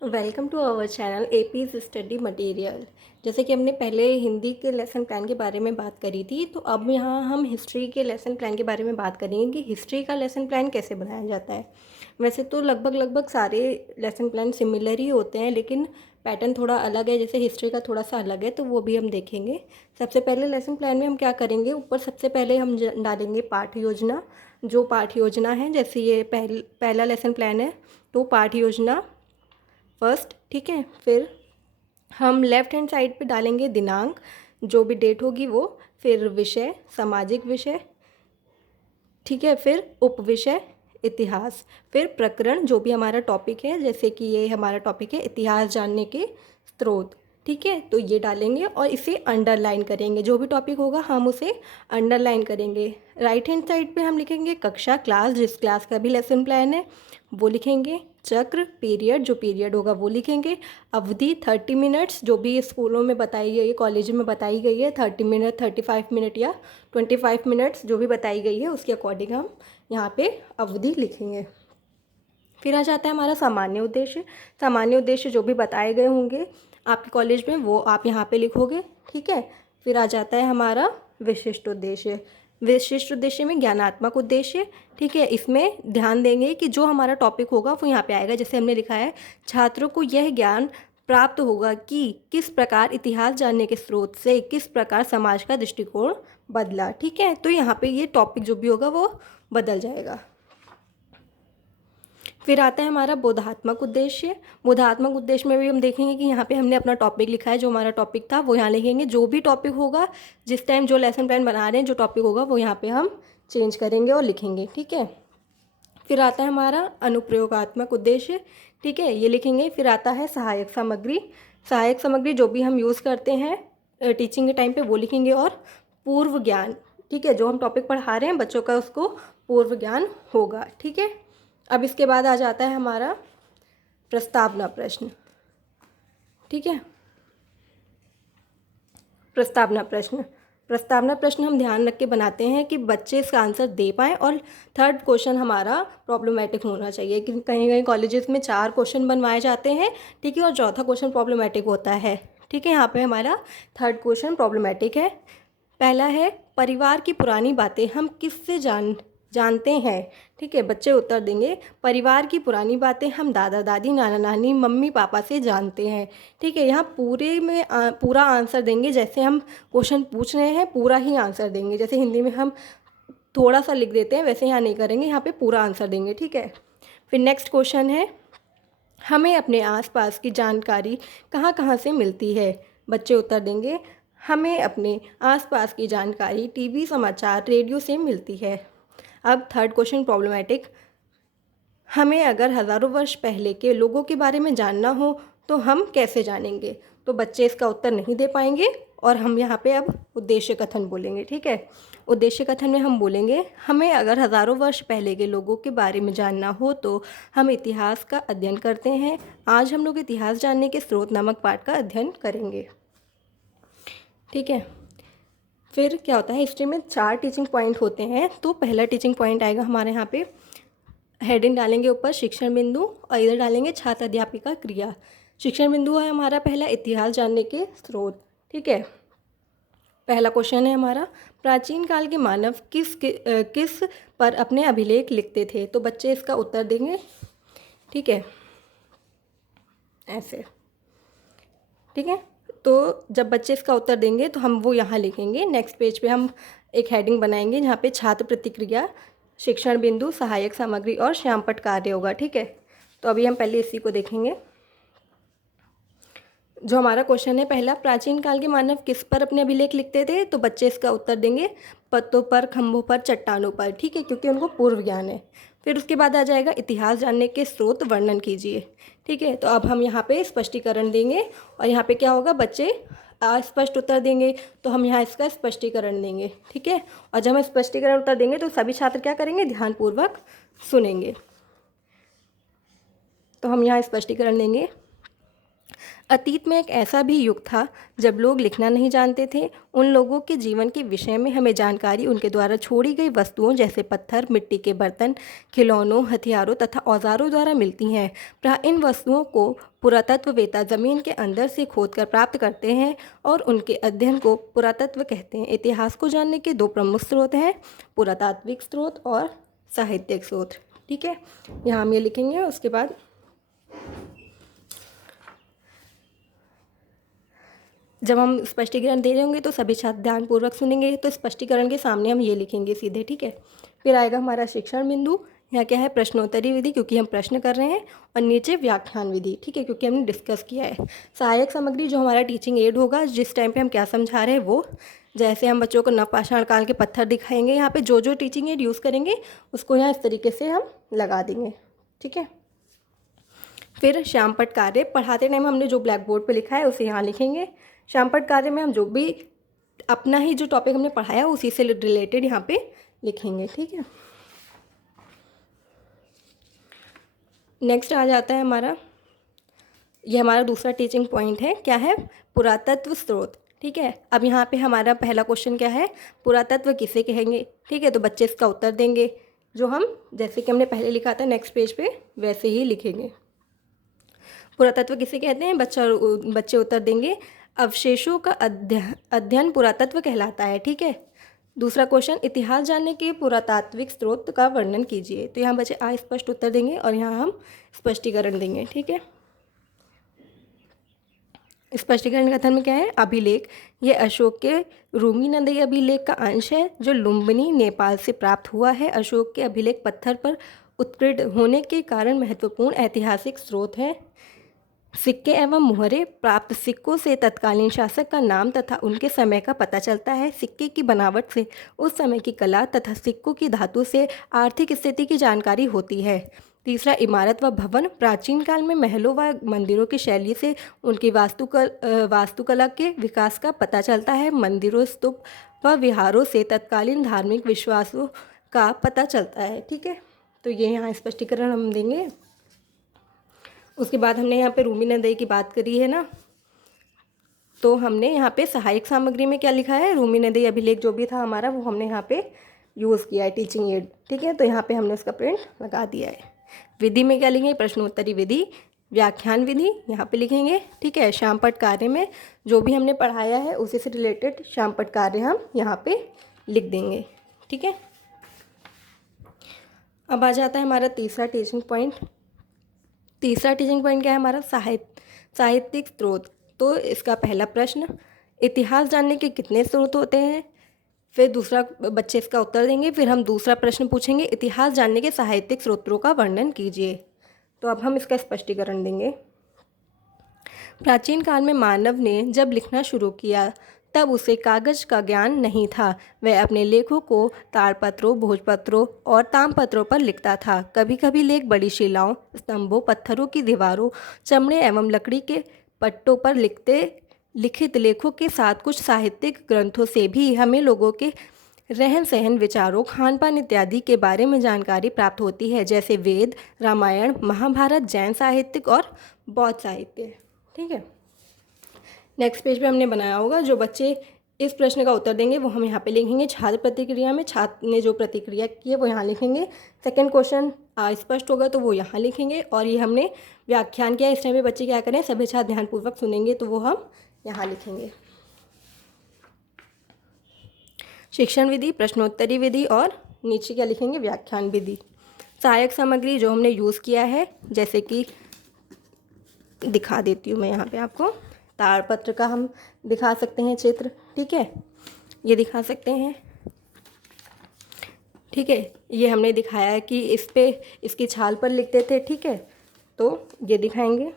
Welcome to our channel AP's study material. जैसे कि हमने पहले हिंदी के लेसन प्लान के बारे में बात करी थी, तो अब यहाँ हम हिस्ट्री के लेसन प्लान के बारे में बात करेंगे कि हिस्ट्री का लेसन प्लान कैसे बनाया जाता है। वैसे तो लगभग सारे लेसन प्लान सिमिलर ही होते हैं, लेकिन पैटर्न थोड़ा अलग है। जैसे हिस्ट्री का थोड़ा सा अलग है, तो वो भी हम देखेंगे। सबसे पहले लेसन प्लान में हम क्या करेंगे, ऊपर सबसे पहले हम डालेंगे पाठ योजना। जो पाठ योजना है, जैसे ये पहला लेसन प्लान है, तो पाठ योजना फर्स्ट, ठीक है। फिर हम लेफ़्ट हैंड साइड पे डालेंगे दिनांक, जो भी डेट होगी वो। फिर विषय सामाजिक विषय, ठीक है। फिर उपविषय इतिहास। फिर प्रकरण, जो भी हमारा टॉपिक है, जैसे कि ये हमारा टॉपिक है इतिहास जानने के स्रोत, ठीक है। तो ये डालेंगे और इसे अंडरलाइन करेंगे। जो भी टॉपिक होगा हम उसे अंडरलाइन करेंगे। राइट हैंड साइड पे हम लिखेंगे कक्षा, क्लास, जिस क्लास का भी लेसन प्लान है वो लिखेंगे। चक्र, पीरियड, जो पीरियड होगा वो लिखेंगे। अवधि 30 मिनट्स, जो भी स्कूलों में बताई गई है, कॉलेज में बताई गई है, 30 मिनट, 35 मिनट या 25 मिनट्स जो भी बताई गई है, उसके अकॉर्डिंग हम यहाँ पे अवधि लिखेंगे। फिर आ जाता है हमारा सामान्य उद्देश्य। सामान्य उद्देश्य जो भी बताए गए होंगे आपके कॉलेज में, वो आप यहाँ पे लिखोगे, ठीक है। फिर आ जाता है हमारा विशिष्ट उद्देश्य। विशिष्ट उद्देश्य में ज्ञानात्मक उद्देश्य, ठीक है। इसमें ध्यान देंगे कि जो हमारा टॉपिक होगा वो यहाँ पे आएगा। जैसे हमने लिखा है, छात्रों को यह ज्ञान प्राप्त होगा कि किस प्रकार इतिहास जानने के स्रोत से किस प्रकार समाज का दृष्टिकोण बदला, ठीक है। तो यहाँ पे ये टॉपिक जो भी होगा वो बदल जाएगा। फिर आता है हमारा बोधात्मक उद्देश्य। बोधात्मक उद्देश्य में भी हम देखेंगे कि यहाँ पे हमने अपना टॉपिक लिखा है, जो हमारा टॉपिक था वो यहाँ लिखेंगे। जो भी टॉपिक होगा, जिस टाइम जो लेसन प्लान बना रहे हैं, जो टॉपिक होगा वो यहाँ पे हम चेंज करेंगे और लिखेंगे, ठीक है। फिर आता है हमारा अनुप्रयोगात्मक उद्देश्य, ठीक है, ये लिखेंगे। फिर आता है सहायक सामग्री। सहायक सामग्री जो भी हम यूज़ करते हैं टीचिंग के टाइम पे, वो लिखेंगे। और पूर्व ज्ञान, ठीक है, जो हम टॉपिक पढ़ा रहे हैं बच्चों का, उसको पूर्व ज्ञान होगा, ठीक है। अब इसके बाद आ जाता है हमारा प्रस्तावना प्रश्न, ठीक है। प्रस्तावना प्रश्न, प्रस्तावना प्रश्न हम ध्यान रख के बनाते हैं कि बच्चे इसका आंसर दे पाएँ। और थर्ड क्वेश्चन हमारा प्रॉब्लमेटिक होना चाहिए, कि कहीं कहीं कॉलेजेस में 4 क्वेश्चन बनवाए जाते हैं, ठीक है, और चौथा क्वेश्चन प्रॉब्लमेटिक होता है, ठीक है। यहाँ पे हमारा थर्ड क्वेश्चन प्रॉब्लमेटिक है। पहला है, परिवार की पुरानी बातें हम किससे जानते हैं, ठीक है। बच्चे उत्तर देंगे, परिवार की पुरानी बातें हम दादा दादी, नाना नानी, मम्मी पापा से जानते हैं, ठीक है। यहाँ पूरे में पूरा आंसर देंगे। जैसे हम क्वेश्चन पूछ रहे हैं पूरा ही आंसर देंगे। जैसे हिंदी में हम थोड़ा सा लिख देते हैं, वैसे यहाँ नहीं करेंगे, यहाँ पे पूरा आंसर देंगे, ठीक है। फिर नेक्स्ट क्वेश्चन है, हमें अपने आसपास की जानकारी कहाँ कहाँ से मिलती है। बच्चे उत्तर देंगे, हमें अपने आसपास की जानकारी टीवी, समाचार, रेडियो से मिलती है। अब थर्ड क्वेश्चन प्रॉब्लमेटिक, हमें अगर हज़ारों वर्ष पहले के लोगों के बारे में जानना हो तो हम कैसे जानेंगे। तो बच्चे इसका उत्तर नहीं दे पाएंगे, और हम यहाँ पे अब उद्देश्य कथन बोलेंगे, ठीक है। उद्देश्य कथन में हम बोलेंगे, हमें अगर हज़ारों वर्ष पहले के लोगों के बारे में जानना हो तो हम इतिहास का अध्ययन करते हैं। आज हम लोग इतिहास जानने के स्रोत नामक पाठ का अध्ययन करेंगे, ठीक है। फिर क्या होता है, हिस्ट्री में 4 टीचिंग पॉइंट होते हैं। तो पहला टीचिंग पॉइंट आएगा हमारे यहाँ पे, हेडिंग डालेंगे ऊपर शिक्षण बिंदु, और इधर डालेंगे छात्र अध्यापिका क्रिया। शिक्षण बिंदु है हमारा पहला, इतिहास जानने के स्रोत, ठीक है। पहला क्वेश्चन है हमारा, प्राचीन काल के मानव किस पर अपने अभिलेख लिखते थे। तो बच्चे इसका उत्तर देंगे, ठीक है, ऐसे, ठीक है। तो जब बच्चे इसका उत्तर देंगे तो हम वो यहाँ लिखेंगे। नेक्स्ट पेज पे हम एक हेडिंग बनाएंगे जहाँ पे छात्र प्रतिक्रिया, शिक्षण बिंदु, सहायक सामग्री और श्यामपट्ट कार्य होगा, ठीक है। तो अभी हम पहले इसी को देखेंगे। जो हमारा क्वेश्चन है पहला, प्राचीन काल के मानव किस पर अपने अभिलेख लिखते थे। तो बच्चे इसका उत्तर देंगे, पत्तों पर, खंभों पर, चट्टानों पर, ठीक है, क्योंकि उनको पूर्व ज्ञान है। फिर उसके बाद आ जाएगा इतिहास जानने के स्रोत वर्णन कीजिए, ठीक है। तो अब हम यहाँ पे स्पष्टीकरण देंगे, और यहाँ पे क्या होगा, बच्चे अस्पष्ट उत्तर देंगे, तो हम यहाँ इसका स्पष्टीकरण देंगे, ठीक है। और जब हम स्पष्टीकरण उत्तर देंगे तो सभी छात्र क्या करेंगे, ध्यानपूर्वक सुनेंगे। तो हम यहाँ स्पष्टीकरण देंगे, अतीत में एक ऐसा भी युग था जब लोग लिखना नहीं जानते थे। उन लोगों के जीवन के विषय में हमें जानकारी उनके द्वारा छोड़ी गई वस्तुओं जैसे पत्थर, मिट्टी के बर्तन, खिलौनों, हथियारों तथा औजारों द्वारा मिलती हैं। इन वस्तुओं को पुरातत्ववेत्ता ज़मीन के अंदर से खोदकर प्राप्त करते हैं और उनके अध्ययन को पुरातत्व कहते हैं। इतिहास को जानने के दो प्रमुख स्रोत हैं, पुरातात्विक स्रोत और साहित्यिक स्रोत। ठीक है, यहाँ हम ये लिखेंगे। उसके बाद जब हम स्पष्टीकरण दे रहे होंगे तो सभी छात्र ध्यानपूर्वक सुनेंगे। तो स्पष्टीकरण के सामने हम ये लिखेंगे सीधे। ठीक है, फिर आएगा हमारा शिक्षण बिंदु। यहाँ क्या है, प्रश्नोत्तरी विधि, क्योंकि हम प्रश्न कर रहे हैं, और नीचे व्याख्यान विधि। ठीक है, क्योंकि हमने डिस्कस किया है। सहायक सामग्री जो हमारा टीचिंग एड होगा, जिस टाइम पे हम क्या समझा रहे हैं वो, जैसे हम बच्चों को नवपाषाण काल के पत्थर दिखाएंगे, यहाँ पे जो जो टीचिंग एड यूज़ करेंगे उसको यहाँ इस तरीके से हम लगा देंगे। ठीक है, फिर श्यामपट्ट कार्य, पढ़ाते टाइम हमने जो ब्लैक बोर्ड पर लिखा है उसे यहाँ लिखेंगे। श्यामपट्ट कार्य में हम जो भी अपना ही जो टॉपिक हमने पढ़ाया उसी से रिलेटेड यहाँ पे लिखेंगे। ठीक है, नेक्स्ट आ जाता है हमारा, ये हमारा दूसरा टीचिंग पॉइंट है। क्या है, पुरातत्व स्रोत। ठीक है, अब यहाँ पे हमारा पहला क्वेश्चन क्या है, पुरातत्व किसे कहेंगे। ठीक है, तो बच्चे इसका उत्तर देंगे, जो हम जैसे कि हमने पहले लिखा था नेक्स्ट पेज पे वैसे ही लिखेंगे। पुरातत्व किसे कहते हैं, बच्चे उत्तर देंगे, अवशेषों का अध्ययन पुरातत्व कहलाता है। ठीक है, दूसरा क्वेश्चन, इतिहास जानने के पुरातात्विक स्रोत का वर्णन कीजिए। तो यहाँ बच्चे अस्पष्ट उत्तर देंगे और यहाँ हम स्पष्टीकरण देंगे। ठीक है, स्पष्टीकरण कथन में क्या है, अभिलेख, ये अशोक के रूमी नदी अभिलेख का अंश है जो लुम्बिनी नेपाल से प्राप्त हुआ है। अशोक के अभिलेख पत्थर पर उत्कीर्ण होने के कारण महत्वपूर्ण ऐतिहासिक स्रोत है। सिक्के एवं मुहरे, प्राप्त सिक्कों से तत्कालीन शासक का नाम तथा उनके समय का पता चलता है। सिक्के की बनावट से उस समय की कला तथा सिक्कों की धातु से आर्थिक स्थिति की जानकारी होती है। तीसरा, इमारत व भवन, प्राचीन काल में महलों व मंदिरों की शैली से उनकी वास्तुकला के विकास का पता चलता है। मंदिरों, स्तूप व विहारों से तत्कालीन धार्मिक विश्वासों का पता चलता है। ठीक है, तो ये यहाँ स्पष्टीकरण हम देंगे। उसके बाद हमने यहाँ पे रूमी नदी की बात करी है ना, तो हमने यहाँ पे सहायक सामग्री में क्या लिखा है, रूमी नदी अभिलेख जो भी था हमारा वो हमने यहाँ पे यूज़ किया है टीचिंग एड। ठीक है, तो यहाँ पे हमने उसका प्रिंट लगा दिया है। विधि में क्या लिखेंगे, प्रश्नोत्तरी विधि, व्याख्यान विधि यहाँ पे लिखेंगे। ठीक है, श्यामपट्ट कार्य में जो भी हमने पढ़ाया है उसी से रिलेटेड श्यामपट्ट कार्य हम यहाँ पे लिख देंगे। ठीक है, अब आ जाता है हमारा तीसरा टीचिंग पॉइंट। तीसरा टीचिंग पॉइंट क्या है हमारा, साहित्यिक स्रोत। तो इसका पहला प्रश्न, इतिहास जानने के कितने स्रोत होते हैं। फिर दूसरा, बच्चे इसका उत्तर देंगे। फिर हम दूसरा प्रश्न पूछेंगे, इतिहास जानने के साहित्यिक स्रोतों का वर्णन कीजिए। तो अब हम इसका स्पष्टीकरण देंगे। प्राचीन काल में मानव ने जब लिखना शुरू किया तब उसे कागज का ज्ञान नहीं था। वह अपने लेखों को ताड़पत्रों, भोजपत्रों और तामपत्रों पर लिखता था। कभी कभी लेख बड़ी शिलाओं, स्तंभों, पत्थरों की दीवारों, चमड़े एवं लकड़ी के पट्टों पर लिखित लेखों के साथ कुछ साहित्यिक ग्रंथों से भी हमें लोगों के रहन सहन, विचारों, खान पान इत्यादि के बारे में जानकारी प्राप्त होती है, जैसे वेद, रामायण, महाभारत, जैन साहित्यिक और बौद्ध साहित्य। ठीक है, नेक्स्ट पेज पे हमने बनाया होगा। जो बच्चे इस प्रश्न का उत्तर देंगे वो हम यहाँ पे लिखेंगे। छात्र प्रतिक्रिया में छात्र ने जो प्रतिक्रिया की है वो यहाँ लिखेंगे। सेकंड क्वेश्चन स्पष्ट होगा तो वो यहाँ लिखेंगे। और ये हमने व्याख्यान किया, इस टाइम पे बच्चे क्या करें, सभी छात्र ध्यानपूर्वक सुनेंगे तो वो हम यहाँ लिखेंगे। शिक्षण विधि, प्रश्नोत्तरी विधि और नीचे क्या लिखेंगे, व्याख्यान विधि। सहायक सामग्री जो हमने यूज़ किया है, जैसे कि दिखा देती हूँ मैं यहाँ पे आपको। ताड़पत्र का हम दिखा सकते हैं चित्र। ठीक है, ये दिखा सकते हैं। ठीक है, ये हमने दिखाया है कि इस पे इसकी छाल पर लिखते थे। ठीक है, तो ये दिखाएंगे।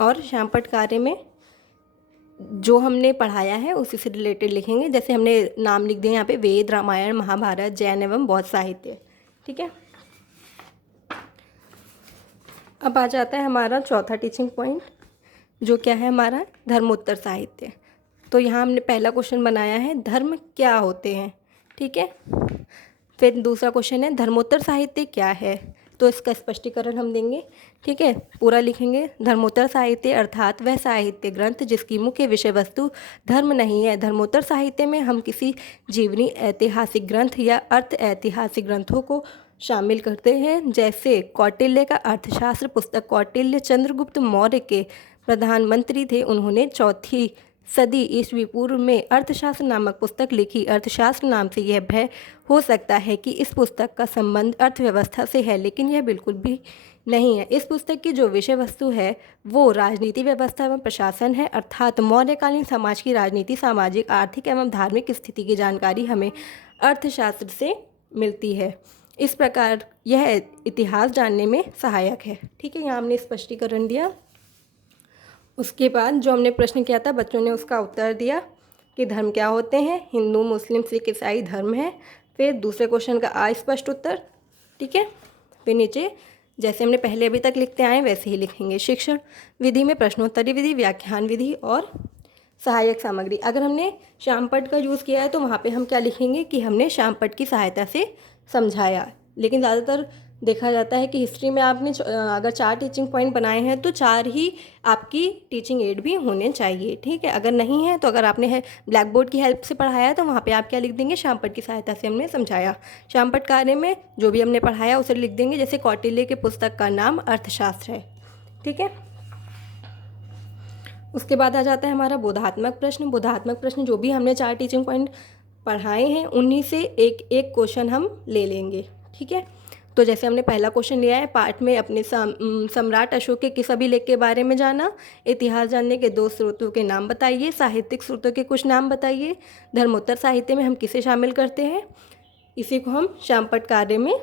और श्यामपट्ट कार्य में जो हमने पढ़ाया है उसी से रिलेटेड लिखेंगे। जैसे हमने नाम लिख दिए यहाँ पे, वेद, रामायण, महाभारत, जैन एवं बौद्ध साहित्य। ठीक है, अब आ जाता है हमारा चौथा टीचिंग पॉइंट, जो क्या है हमारा, धर्मोत्तर साहित्य। तो यहाँ हमने पहला क्वेश्चन बनाया है, धर्म क्या होते हैं। ठीक है, फिर दूसरा क्वेश्चन है, धर्मोत्तर साहित्य क्या है। तो तो इसका स्पष्टीकरण हम देंगे। ठीक है, पूरा लिखेंगे। धर्मोत्तर साहित्य अर्थात वह साहित्य ग्रंथ जिसकी मुख्य विषय वस्तु धर्म नहीं है। धर्मोत्तर साहित्य में हम किसी जीवनी ऐतिहासिक ग्रंथ या अर्थ ऐतिहासिक ग्रंथों को शामिल करते हैं, जैसे कौटिल्य का अर्थशास्त्र पुस्तक। कौटिल्य चंद्रगुप्त मौर्य के प्रधानमंत्री थे। उन्होंने 4वीं सदी ईस्वी पूर्व में अर्थशास्त्र नामक पुस्तक लिखी। अर्थशास्त्र नाम से यह भय हो सकता है कि इस पुस्तक का संबंध अर्थव्यवस्था से है, लेकिन यह बिल्कुल भी नहीं है। इस पुस्तक की जो विषय वस्तु है वो राजनीति व्यवस्था एवं प्रशासन है, अर्थात मौर्यकालीन समाज की राजनीति, सामाजिक, आर्थिक एवं धार्मिक स्थिति की जानकारी हमें अर्थशास्त्र से मिलती है। इस प्रकार यह इतिहास जानने में सहायक है। ठीक है, यहाँ हमने स्पष्टीकरण दिया। उसके बाद जो हमने प्रश्न किया था बच्चों ने उसका उत्तर दिया कि धर्म क्या होते हैं। हिंदू, मुस्लिम, सिख, ईसाई धर्म है। फिर दूसरे क्वेश्चन का अस्पष्ट उत्तर। ठीक है, फिर नीचे जैसे हमने पहले अभी तक लिखते आए वैसे ही लिखेंगे। शिक्षण विधि में प्रश्नोत्तरी विधि, व्याख्यान विधि और सहायक सामग्री। अगर हमने श्यामपट्ट का यूज़ किया है तो वहाँ पे हम क्या लिखेंगे कि हमने श्यामपट्ट की सहायता से समझाया। लेकिन ज़्यादातर देखा जाता है कि हिस्ट्री में आपने अगर 4 टीचिंग पॉइंट बनाए हैं तो 4 ही आपकी टीचिंग एड भी होने चाहिए। ठीक है, अगर नहीं है तो अगर आपने ब्लैक बोर्ड की हेल्प से पढ़ाया है तो वहाँ पे आप क्या लिख देंगे, श्यामपट्ट की सहायता से हमने समझाया। श्यामपट्ट कार्य में जो भी हमने पढ़ाया उसे लिख देंगे, जैसे कौटिल्य के पुस्तक का नाम अर्थशास्त्र है। ठीक है, उसके बाद आ जाता है हमारा बोधात्मक प्रश्न। बोधात्मक प्रश्न जो भी हमने 4 टीचिंग पॉइंट पढ़ाए हैं उन्हीं से एक एक क्वेश्चन हम ले लेंगे। ठीक है, तो जैसे हमने पहला क्वेश्चन लिया है, पाठ में अपने सम्राट अशोक के किस अभिलेख के बारे में जाना। इतिहास जानने के 2 स्रोतों के नाम बताइए। साहित्यिक स्रोतों के कुछ नाम बताइए। धर्मोत्तर साहित्य में हम किसे शामिल करते हैं। इसी को हम श्यामपट्ट कार्य में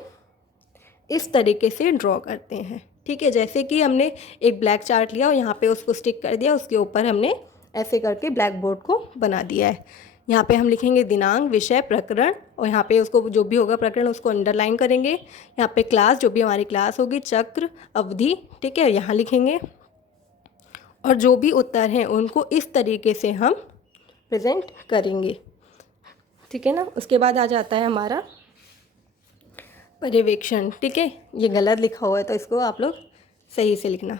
इस तरीके से ड्रॉ करते हैं। ठीक है, जैसे कि हमने एक ब्लैक चार्ट लिया और यहाँ पे उसको स्टिक कर दिया, उसके ऊपर हमने ऐसे करके ब्लैक बोर्ड को बना दिया है। यहाँ पे हम लिखेंगे दिनांक, विषय, प्रकरण और यहाँ पे उसको जो भी होगा प्रकरण उसको अंडरलाइन करेंगे। यहाँ पे क्लास, जो भी हमारी क्लास होगी, चक्र, अवधि। ठीक है, यहाँ लिखेंगे और जो भी उत्तर हैं उनको इस तरीके से हम प्रेजेंट करेंगे। ठीक है ना, उसके बाद आ जाता है हमारा पर्यवेक्षण। ठीक है, ये गलत लिखा हुआ है तो इसको आप लोग सही से लिखना।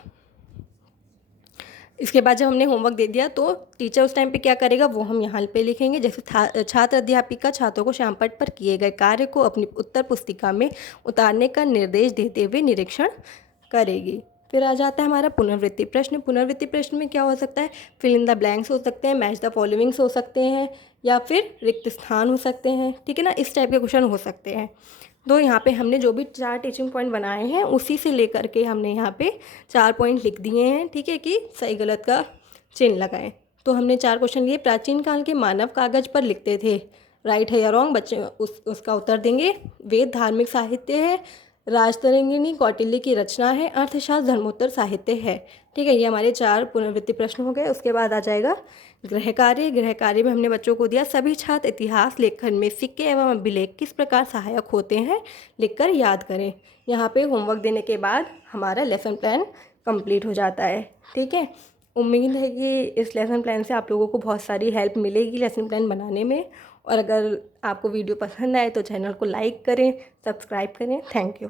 इसके बाद जब हमने होमवर्क दे दिया तो टीचर उस टाइम पे क्या करेगा वो हम यहाँ पे लिखेंगे। जैसे छात्र अध्यापिका छात्रों को श्यामपट्ट पर किए गए कार्य को अपनी उत्तर पुस्तिका में उतारने का निर्देश देते हुए निरीक्षण करेगी। फिर आ जाता है हमारा पुनरावृत्ति प्रश्न। पुनरावृत्ति प्रश्न में क्या हो सकता है, फिल इन द ब्लैंक्स हो सकते हैं, मैच द फॉलोइंग्स हो सकते हैं या फिर रिक्त स्थान हो सकते हैं। ठीक है ना, इस टाइप के क्वेश्चन हो सकते हैं। तो यहाँ पे हमने जो भी 4 टीचिंग पॉइंट बनाए हैं उसी से लेकर के हमने यहाँ पे 4 पॉइंट लिख दिए हैं। ठीक है, कि सही गलत का चिन्ह लगाएं। तो हमने 4 क्वेश्चन लिए। प्राचीन काल के मानव कागज पर लिखते थे, राइट है या रॉन्ग, बच्चे उसका उत्तर देंगे। वेद धार्मिक साहित्य है, राजतरंगिणी कौटिल्य की रचना है, अर्थशास्त्र धर्मोत्तर साहित्य है। ठीक है, ये हमारे 4 पुनरावृत्ति प्रश्न हो गए। उसके बाद आ जाएगा गृह कार्य। गृह कार्य में हमने बच्चों को दिया, सभी छात्र इतिहास लेखन में सिक्के एवं अभिलेख किस प्रकार सहायक होते हैं लिखकर याद करें। यहाँ पे होमवर्क देने के बाद हमारा लेसन प्लान कंप्लीट हो जाता है। ठीक है, उम्मीद है कि इस लेसन प्लान से आप लोगों को बहुत सारी हेल्प मिलेगी लेसन प्लान बनाने में। और अगर आपको वीडियो पसंद आए तो चैनल को लाइक करें, सब्सक्राइब करें। Thank you.